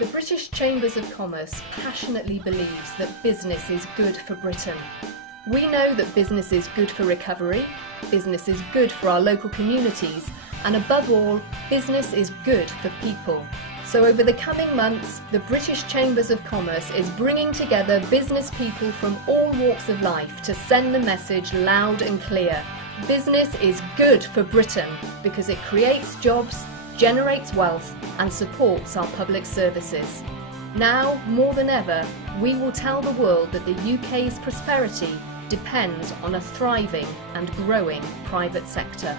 The British Chambers of Commerce passionately believes that business is good for Britain. We know that business is good for recovery, business is good for our local communities, and above all, business is good for people. So over the coming months, the British Chambers of Commerce is bringing together business people from all walks of life to send the message loud and clear. Business is good for Britain because it creates jobs, generates wealth and supports our public services. Now, more than ever, we will tell the world that the UK's prosperity depends on a thriving and growing private sector.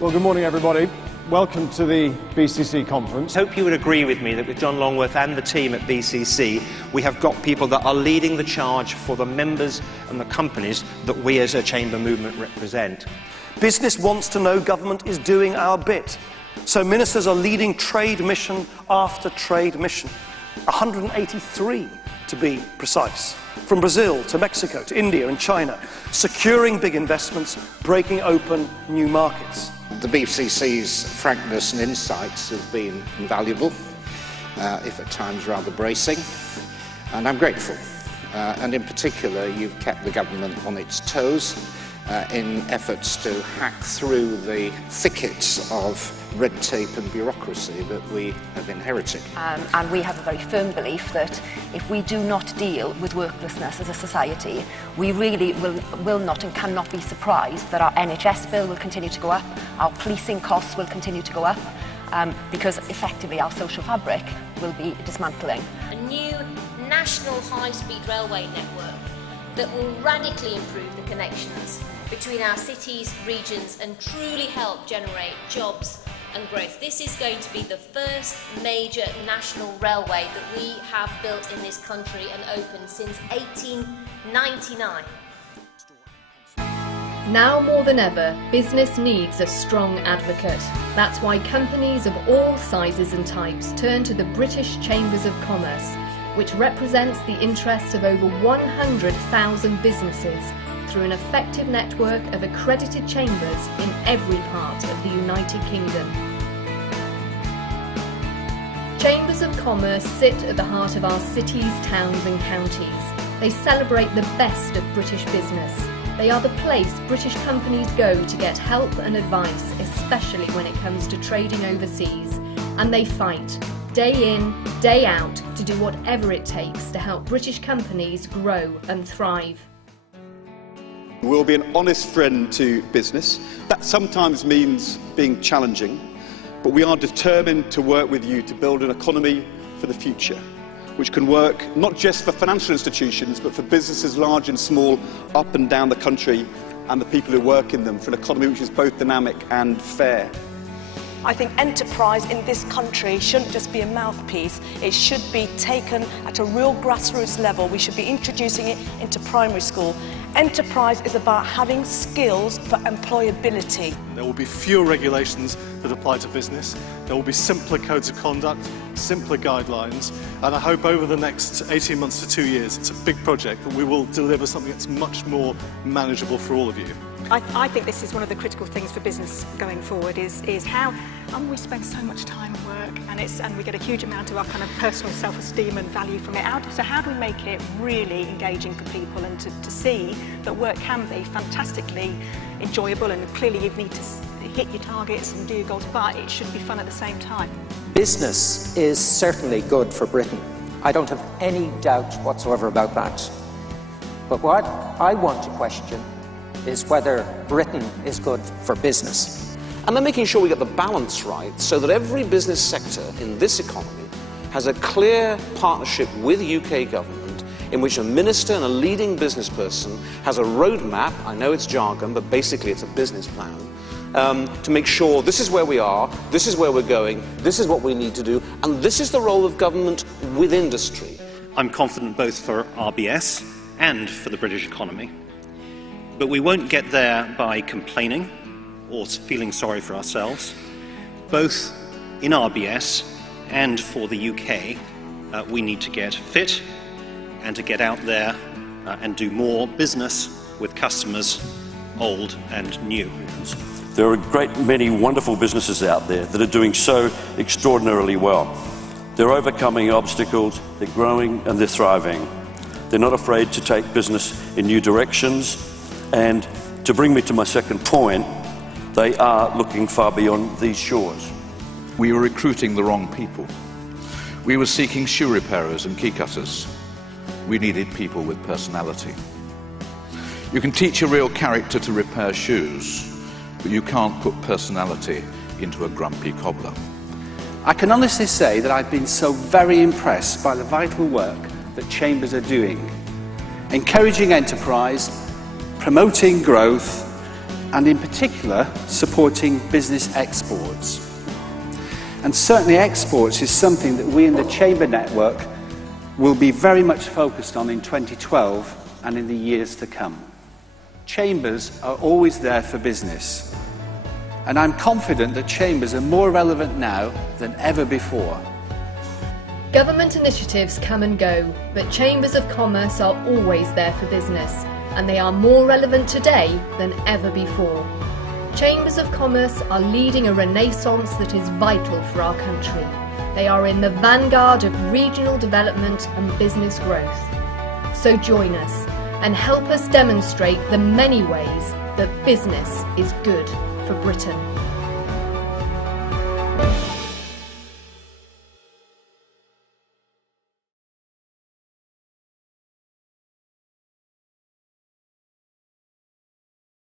Well, good morning, everybody. Welcome to the BCC conference. I hope you would agree with me that with John Longworth and the team at BCC, we have got people that are leading the charge for the members and the companies that we as a chamber movement represent. Business wants to know government is doing our bit. So ministers are leading trade mission after trade mission. 183 to be precise. From Brazil to Mexico to India and China, securing big investments, breaking open new markets. The BCC's frankness and insights have been invaluable, if at times rather bracing, and I'm grateful. And in particular, you've kept the government on its toes in efforts to hack through the thickets of red tape and bureaucracy that we have inherited. And we have a very firm belief that if we do not deal with worklessness as a society, we really will not and cannot be surprised that our NHS bill will continue to go up, our policing costs will continue to go up, because effectively our social fabric will be dismantling. A new national high-speed railway network that will radically improve the connections between our cities, regions and truly help generate jobs and growth. This is going to be the first major national railway that we have built in this country and opened since 1899. Now more than ever, business needs a strong advocate. That's why companies of all sizes and types turn to the British Chambers of Commerce, which represents the interests of over 100,000 businesses through an effective network of accredited chambers in every part of the United Kingdom. Chambers of Commerce sit at the heart of our cities, towns and counties. They celebrate the best of British business. They are the place British companies go to get help and advice, especially when it comes to trading overseas. And they fight, day in, day out, to do whatever it takes to help British companies grow and thrive. We'll be an honest friend to business. That sometimes means being challenging, but we are determined to work with you to build an economy for the future, which can work not just for financial institutions, but for businesses large and small up and down the country and the people who work in them, for an economy which is both dynamic and fair. I think enterprise in this country shouldn't just be a mouthpiece, it should be taken at a real grassroots level. We should be introducing it into primary school. Enterprise is about having skills for employability. There will be fewer regulations that apply to business, there will be simpler codes of conduct, simpler guidelines, and I hope over the next 18 months to 2 years, it's a big project, that we will deliver something that's much more manageable for all of you. I think this is one of the critical things for business going forward is how we spend so much time at work and we get a huge amount of our kind of personal self-esteem and value from it. So how do we make it really engaging for people and to see that work can be fantastically enjoyable, and clearly you need to hit your targets and do your goals, but it should be fun at the same time. Business is certainly good for Britain. I don't have any doubt whatsoever about that. But what I want to question is whether Britain is good for business. And then making sure we get the balance right so that every business sector in this economy has a clear partnership with UK government in which a minister and a leading business person has a roadmap, I know it's jargon, but basically it's a business plan, to make sure this is where we are, this is where we're going, this is what we need to do, and this is the role of government with industry. I'm confident both for RBS and for the British economy. But we won't get there by complaining or feeling sorry for ourselves. Both in RBS and for the UK, we need to get fit and to get out there and do more business with customers, old and new. There are a great many wonderful businesses out there that are doing so extraordinarily well. They're overcoming obstacles, they're growing and they're thriving. They're not afraid to take business in new directions, and to bring me to my second point, they are looking far beyond these shores. We were recruiting the wrong people. We were seeking shoe repairers and key cutters. We needed people with personality. You can teach a real character to repair shoes, but you can't put personality into a grumpy cobbler. I can honestly say that I've been so very impressed by the vital work that Chambers are doing, encouraging enterprise, promoting growth, and in particular supporting business exports. And certainly exports is something that we in the Chamber Network will be very much focused on in 2012 and in the years to come. Chambers are always there for business, and I'm confident that Chambers are more relevant now than ever before. Government initiatives come and go, but Chambers of Commerce are always there for business, and they are more relevant today than ever before. Chambers of Commerce are leading a renaissance that is vital for our country. They are in the vanguard of regional development and business growth. So join us and help us demonstrate the many ways that business is good for Britain.